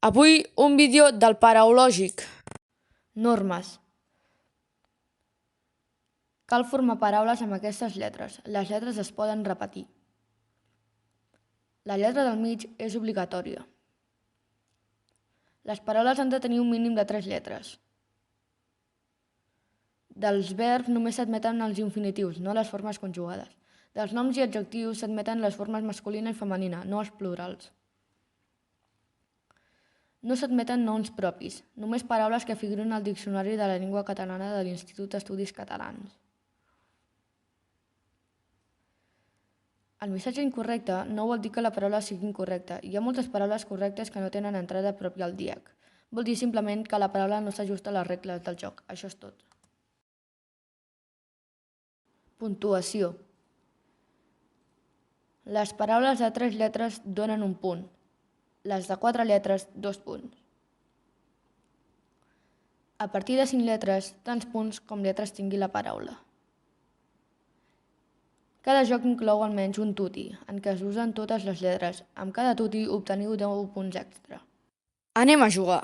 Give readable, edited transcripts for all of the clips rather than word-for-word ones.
Avui un vídeo del paraulògic. Normes. Cal formar paraules amb aquestes lletres. Les lletres es poden repetir. La lletra del mig és obligatòria. Les paraules han de tenir un mínim de 3 lletres. Dels verbs només s'admeten els infinitius, no les formes conjugades. Dels noms i adjectius s'admeten les formes masculina i femenina, no els plurals. No s'admeten noms propis, només paraules que figurin al Diccionari de la Llengua Catalana de l'Institut d'Estudis Catalans. El missatge incorrecte no vol dir que la paraula sigui incorrecta. Hi ha moltes paraules correctes que no tenen entrada pròpia al dieg. Vol dir simplement que la paraula no s'ajusta a les regles del joc. Això és tot. Puntuació. Les paraules de 3 lletres donen un punt. Les de 4 lletres, 2 punts. A partir de 5 lletres, tants punts com lletres tingui la paraula. Cada joc inclou almenys un tutti, en què s'usen totes les lletres. Amb cada tutti obteniu 10 punts extra. Anem a jugar!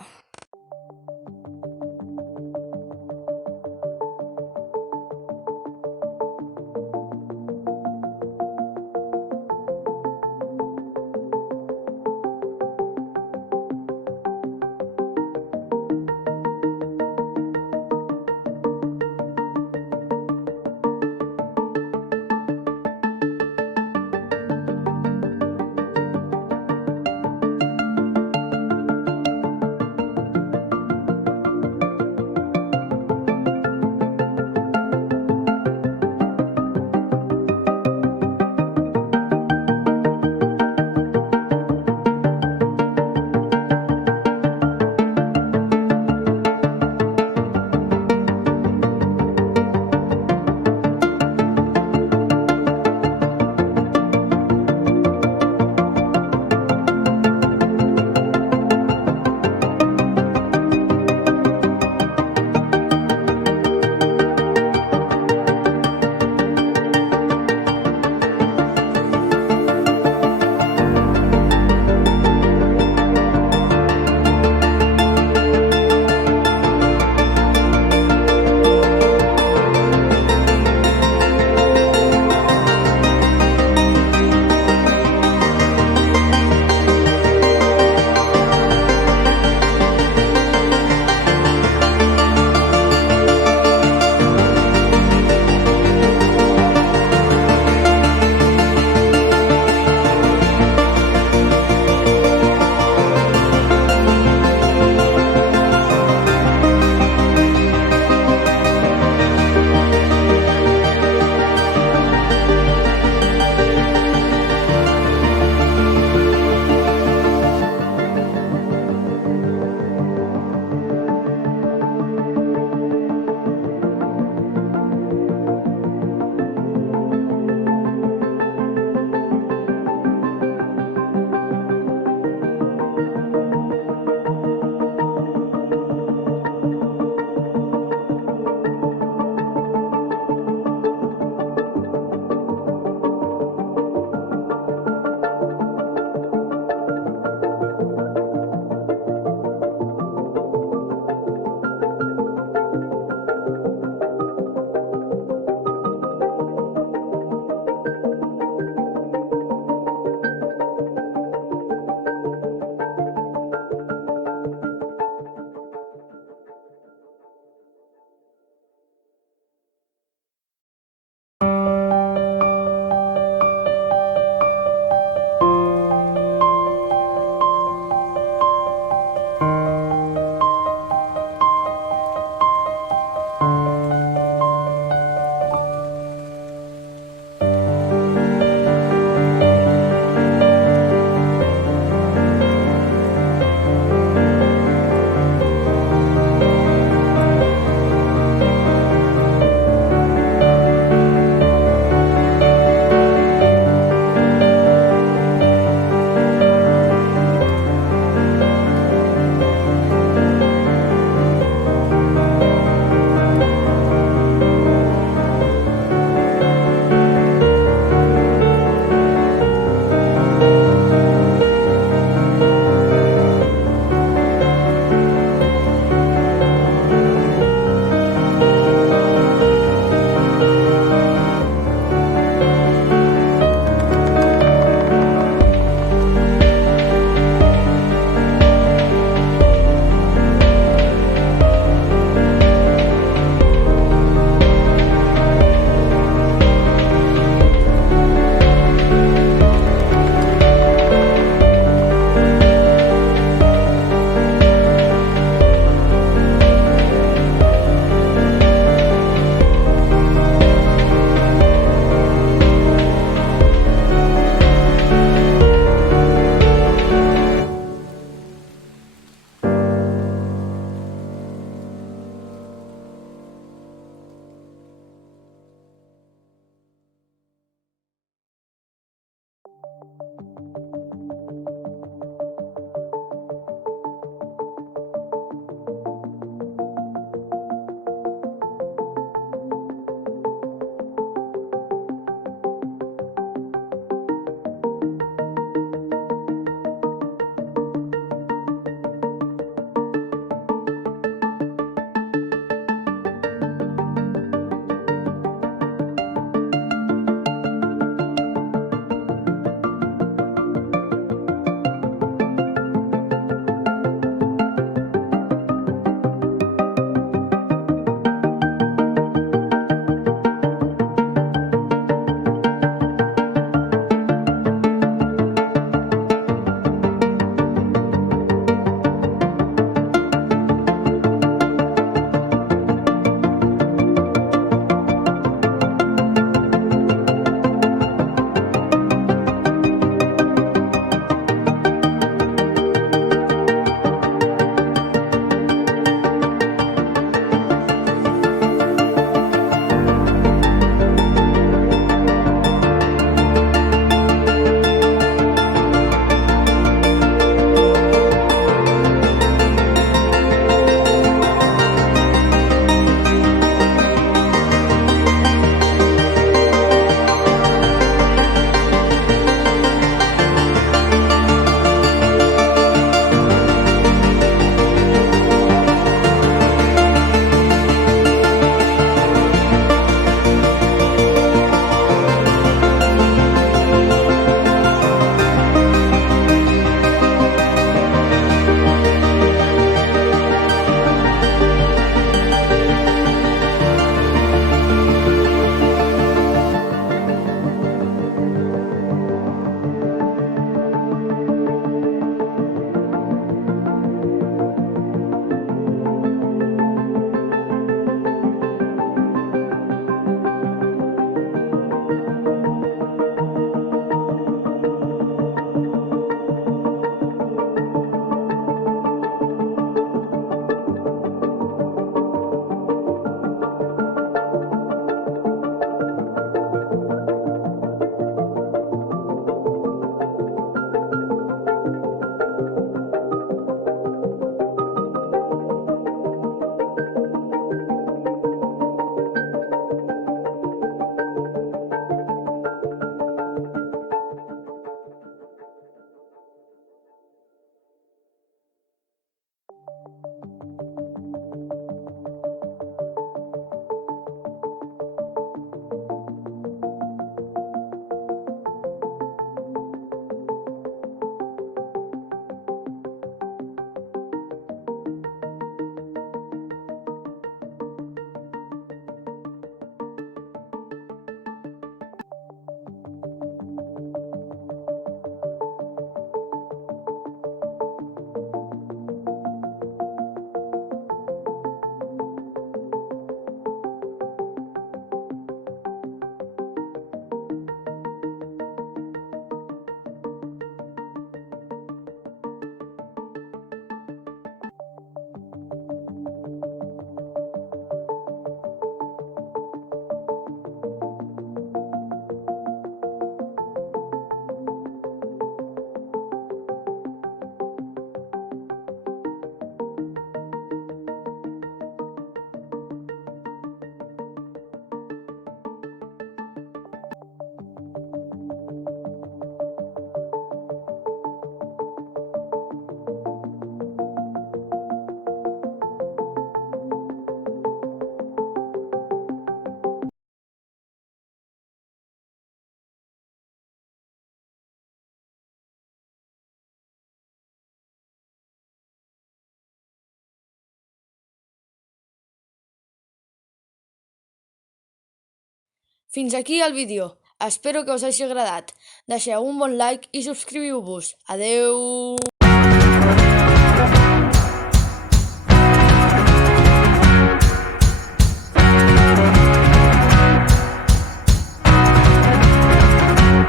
Fins aquí el vídeo. Espero que us hagi agradat. Deixeu un bon like i subscriviu-vos. Adeu!